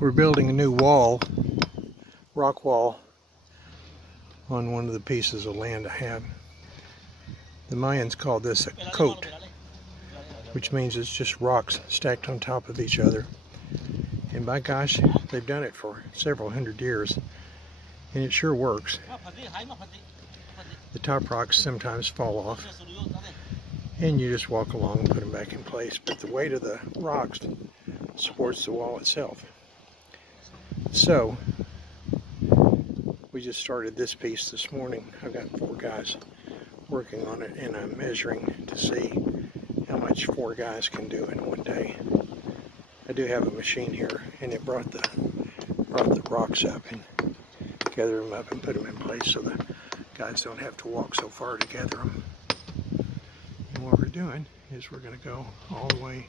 We're building a new wall, rock wall, on one of the pieces of land I have. The Mayans called this a Cote, which means it's just rocks stacked on top of each other. And by gosh, they've done it for several hundred years, and it sure works. The top rocks sometimes fall off, and you just walk along and put them back in place, but the weight of the rocks supports the wall itself. So, we just started this piece this morning. I've got 4 guys working on it, and I'm measuring to see how much 4 guys can do in one day. I do have a machine here, and it brought the rocks up and gather them up and put them in place so the guys don't have to walk so far to gather them. And what we're doing is we're going to go all the way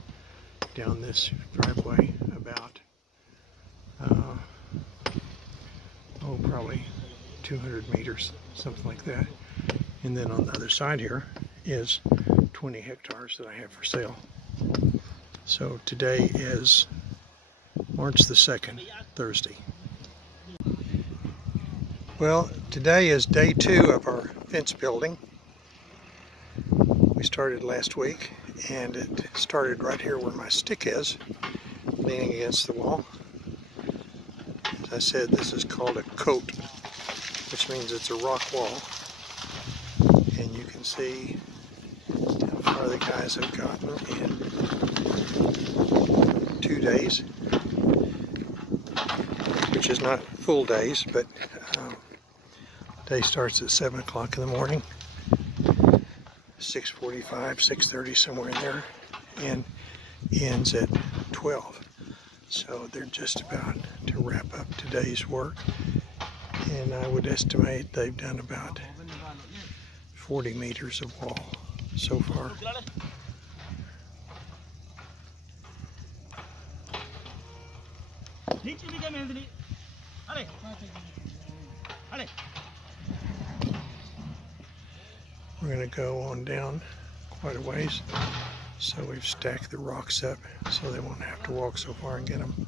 down this driveway about probably 200 meters, something like that. And then on the other side here is 20 hectares that I have for sale. So today is March the 2nd, Thursday. Well, today is day 2 of our fence building. We started last week, and it started right here where my stick is, leaning against the wall. As I said, this is called a Cote, which means it's a rock wall. And you can see how far the guys have gotten in 2 days, which is not full days, but day starts at 7 o'clock in the morning, 6:45, 6:30, somewhere in there, and ends at 12. So they're just about to wrap up today's work, and I would estimate they've done about 40 meters of wall so far. We're going to go on down quite a ways, so we've stacked the rocks up so they won't have to walk so far and get them.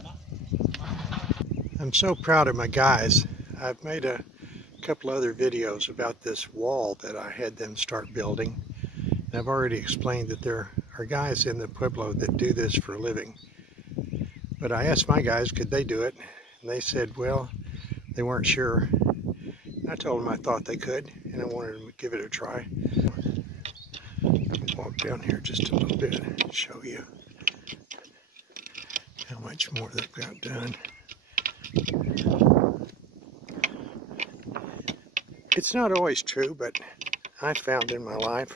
I'm so proud of my guys. I've made a couple other videos about this wall that I had them start building. And I've already explained that there are guys in the pueblo that do this for a living. But I asked my guys, could they do it? And they said, well, they weren't sure. I told them I thought they could, and I wanted them to give it a try. I'll walk down here just a little bit and show you how much more they've got done. It's not always true, but I found in my life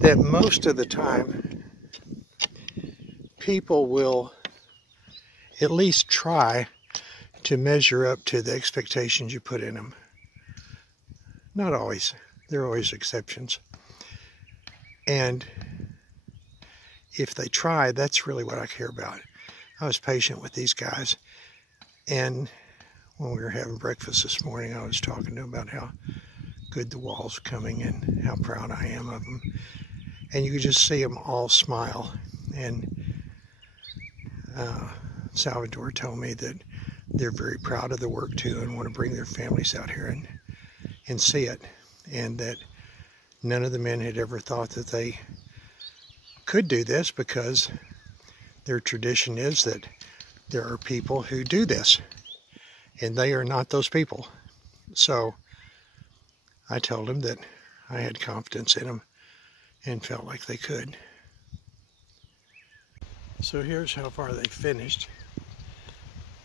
that most of the time people will at least try to measure up to the expectations you put in them. Not always. There are always exceptions. And if they try, that's really what I care about. I was patient with these guys, and when we were having breakfast this morning, I was talking to them about how good the wall's coming and how proud I am of them. And you could just see them all smile. And Salvador told me that they're very proud of the work too and want to bring their families out here and see it. And that none of the men had ever thought that they could do this, because their tradition is that there are people who do this, and they are not those people. So I told them that I had confidence in them and felt like they could. So here's how far they finished.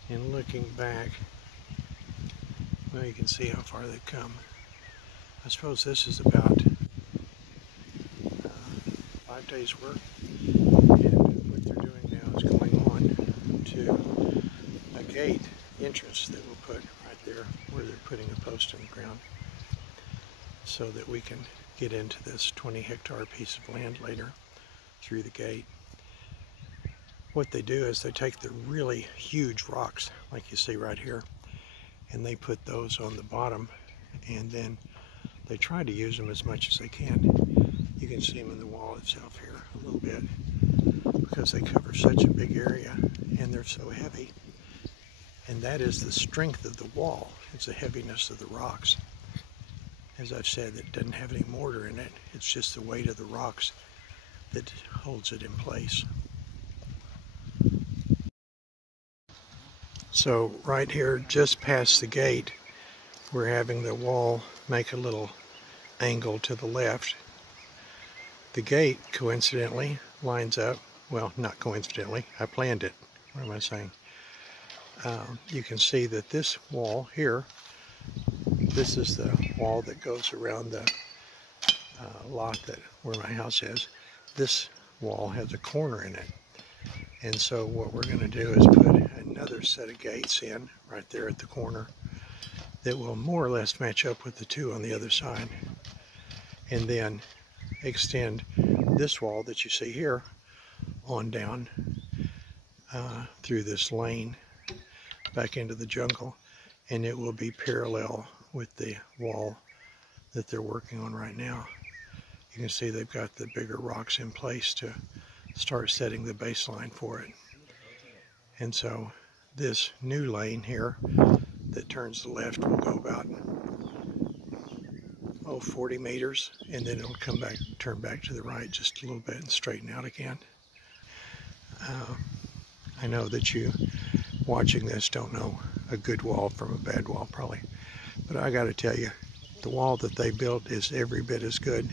And looking back, well, you can see how far they've come. I suppose this is about 5 days work. And what they're doing now is going on to a gate entrance that we'll put right there where they're putting a post in the ground, so that we can get into this 20-hectare piece of land later through the gate. What they do is they take the really huge rocks, like you see right here, and they put those on the bottom, and then they try to use them as much as they can. You can see them in the wall itself here a little bit, because they cover such a big area, and they're they're so heavy. And that is the strength of the wall. It's the heaviness of the rocks. As I've said, it doesn't have any mortar in it. It's just the weight of the rocks that holds it in place. So right here, just past the gate, we're having the wall make a little angle to the left. The gate, coincidentally, lines up. Well, not coincidentally, I planned it. What am I saying? You can see that this wall here, this is the wall that goes around the lot that where my house is. This wall has a corner in it. And so what we're going to do is put another set of gates in right there at the corner that will more or less match up with the two on the other side. And then extend this wall that you see here on down through this lane back into the jungle, and it will be parallel with the wall that they're working on right now. You can see they've got the bigger rocks in place to start setting the baseline for it. And so this new lane here that turns to the left will go about 40 meters, and then it'll come back, turn back to the right just a little bit and straighten out again. I know that you watching this don't know a good wall from a bad wall probably, but I got to tell you, the wall that they built is every bit as good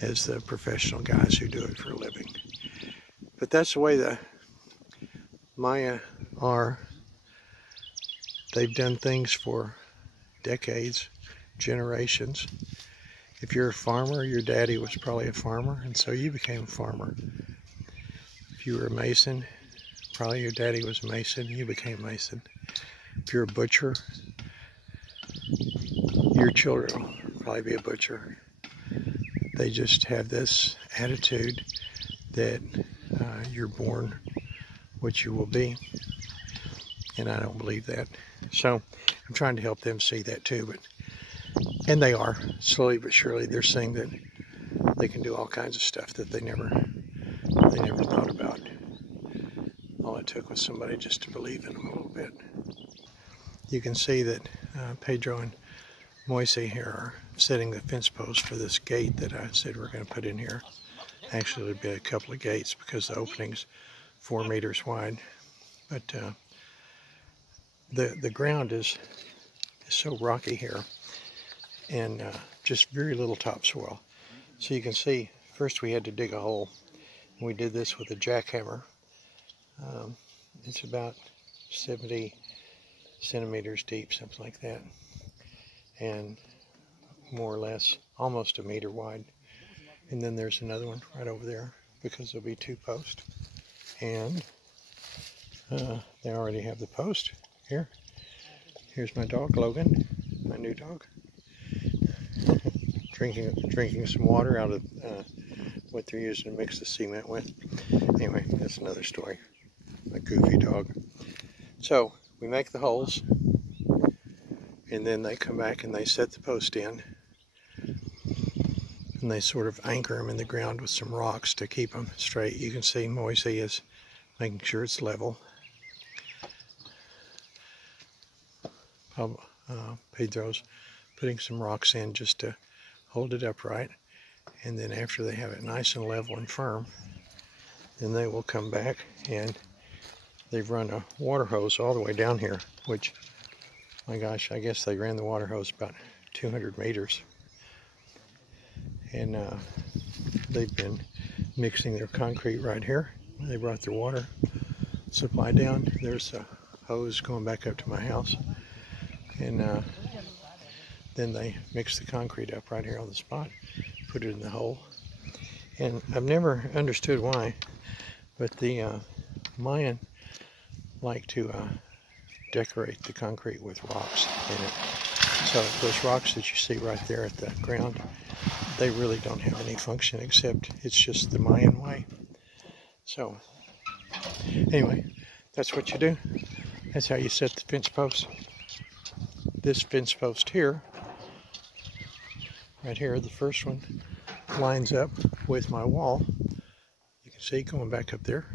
as the professional guys who do it for a living. But that's the way the Maya are. They've done things for decades, generations. If you're a farmer, your daddy was probably a farmer, and so you became a farmer. If you were a mason, probably your daddy was a mason, you became a mason. If you're a butcher, your children will probably be a butcher. They just have this attitude that you're born what you will be, and I don't believe that. So I'm trying to help them see that too, and they are, slowly but surely. They're seeing that they can do all kinds of stuff that they never thought about. All it took was somebody just to believe in them a little bit. You can see that Pedro and Moise here are setting the fence post for this gate that I said we're going to put in here. Actually, it'll be a couple of gates because the opening's 4 meters wide. But the ground is so rocky here, and just very little topsoil. So you can see, first we had to dig a hole. We did this with a jackhammer. It's about 70 centimeters deep, something like that, and more or less almost a meter wide. And then there's another one right over there because there'll be 2 posts. And they already have the post here. Here's my dog Logan, my new dog, drinking some water out of what they're using to mix the cement with. Anyway, that's another story. My goofy dog. So we make the holes, and then they come back and they set the post in, and they sort of anchor them in the ground with some rocks to keep them straight. You can see Moise is making sure it's level. Pedro's putting some rocks in just to hold it upright, and then after they have it nice and level and firm, then they will come back, and they've run a water hose all the way down here, which, my gosh, I guess they ran the water hose about 200 meters. And they've been mixing their concrete right here. They brought their water supply down. There's a hose going back up to my house. And then they mix the concrete up right here on the spot, put it in the hole. And I've never understood why, but the Mayan like to decorate the concrete with rocks in it. So those rocks that you see right there at the ground, they really don't have any function except it's just the Mayan way. So anyway, that's what you do. That's how you set the fence post. This fence post here, right here, the first one, lines up with my wall. You can see going back up there.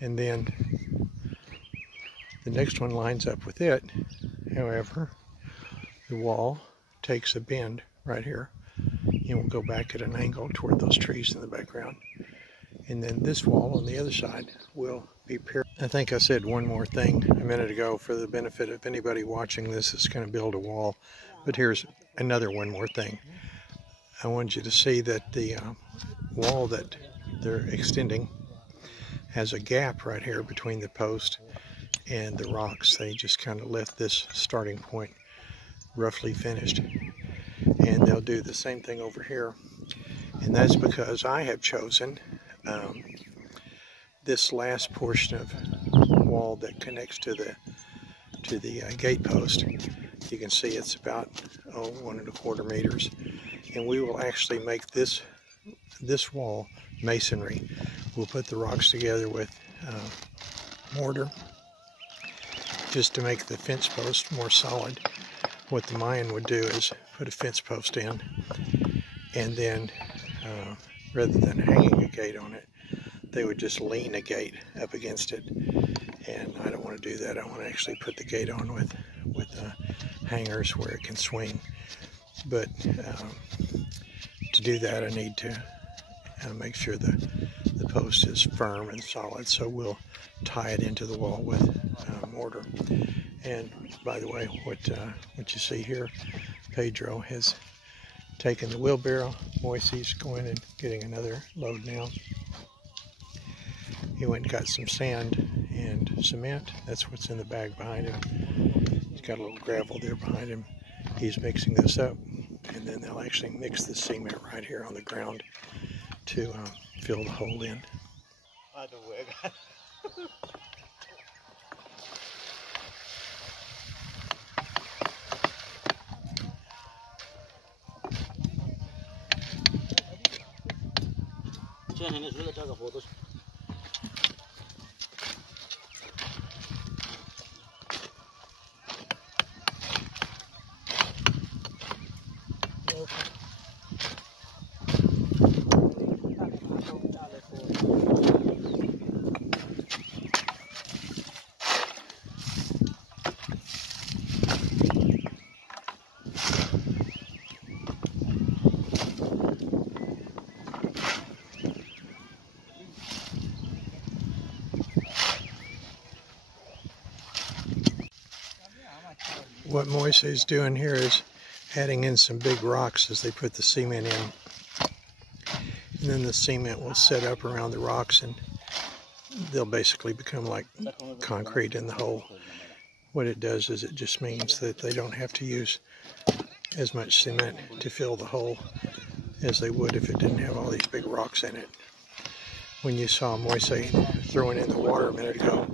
and then the next one lines up with it. However, the wall takes a bend right here and will go back at an angle toward those trees in the background. And then this wall on the other side will be parallel. I think I said one more thing a minute ago for the benefit of anybody watching this that's going to build a wall. But here's another one more thing. I want you to see that the wall that they're extending has a gap right here between the post and the rocks. They just kind of left this starting point roughly finished. And they'll do the same thing over here. And that's because I have chosen this last portion of wall that connects to the gate post. You can see it's about 1¼ meters, and we will actually make this wall masonry. We'll put the rocks together with mortar just to make the fence post more solid. What the Mayan would do is put a fence post in, and then rather than hanging a gate on it, they would just lean a gate up against it. And I don't want to do that. I want to actually put the gate on with hangers where it can swing. But to do that, I need to make sure the post is firm and solid. So we'll tie it into the wall with mortar. And by the way, what you see here, Pedro has taken the wheelbarrow. Moise's going and getting another load now. He went and got some sand and cement. That's what's in the bag behind him. He's got a little gravel there behind him. He's mixing this up, and then they'll actually mix the cement right here on the ground to fill the hole in. What Moise is doing here is adding in some big rocks as they put the cement in. And then the cement will set up around the rocks, and they'll basically become like concrete in the hole. What it does is it just means that they don't have to use as much cement to fill the hole as they would if it didn't have all these big rocks in it. When you saw Moise throwing in the water a minute ago,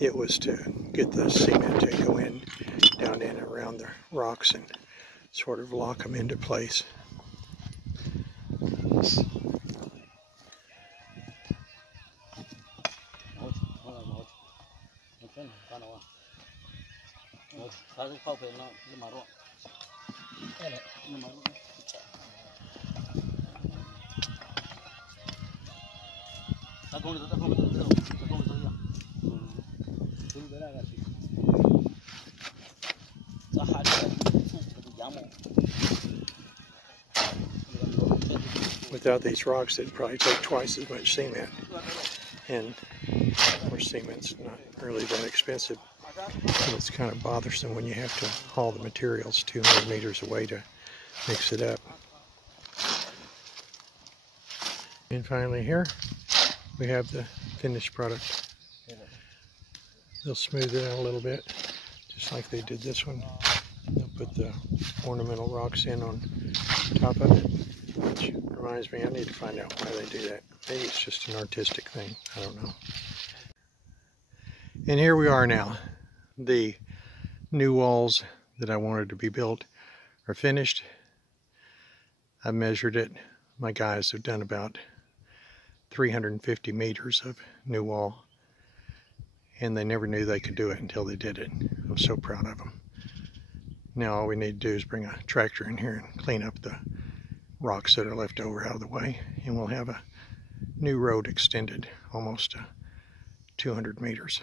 it was to get the cement to go in down in around the rocks and sort of lock them into place. Without these rocks, it'd probably take twice as much cement. And of course, cement's not really that expensive. And it's kind of bothersome when you have to haul the materials 200 meters away to mix it up. And finally here, we have the finished product. They'll smooth it out a little bit, just like they did this one. They'll put the ornamental rocks in on top of it, which reminds me, I need to find out why they do that. Maybe it's just an artistic thing, I don't know. And here we are now. The new walls that I wanted to be built are finished. I measured it. My guys have done about 350 meters of new wall, and they never knew they could do it until they did it. I'm so proud of them. Now all we need to do is bring a tractor in here and clean up the rocks that are left over out of the way, and we'll have a new road extended almost 200 meters.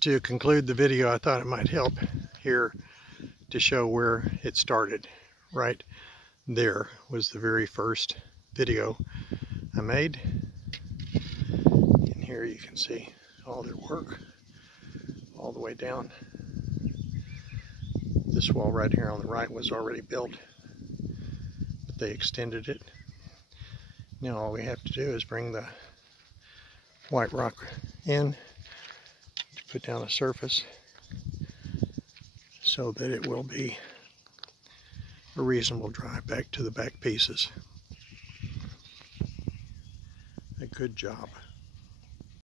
To conclude the video, I thought it might help here to show where it started. Right there was the very first video I made. And here you can see all their work all the way down. This wall right here on the right was already built, but they extended it. Now all we have to do is bring the white rock in to put down a surface so that it will be a reasonable drive back to the back pieces. A good job.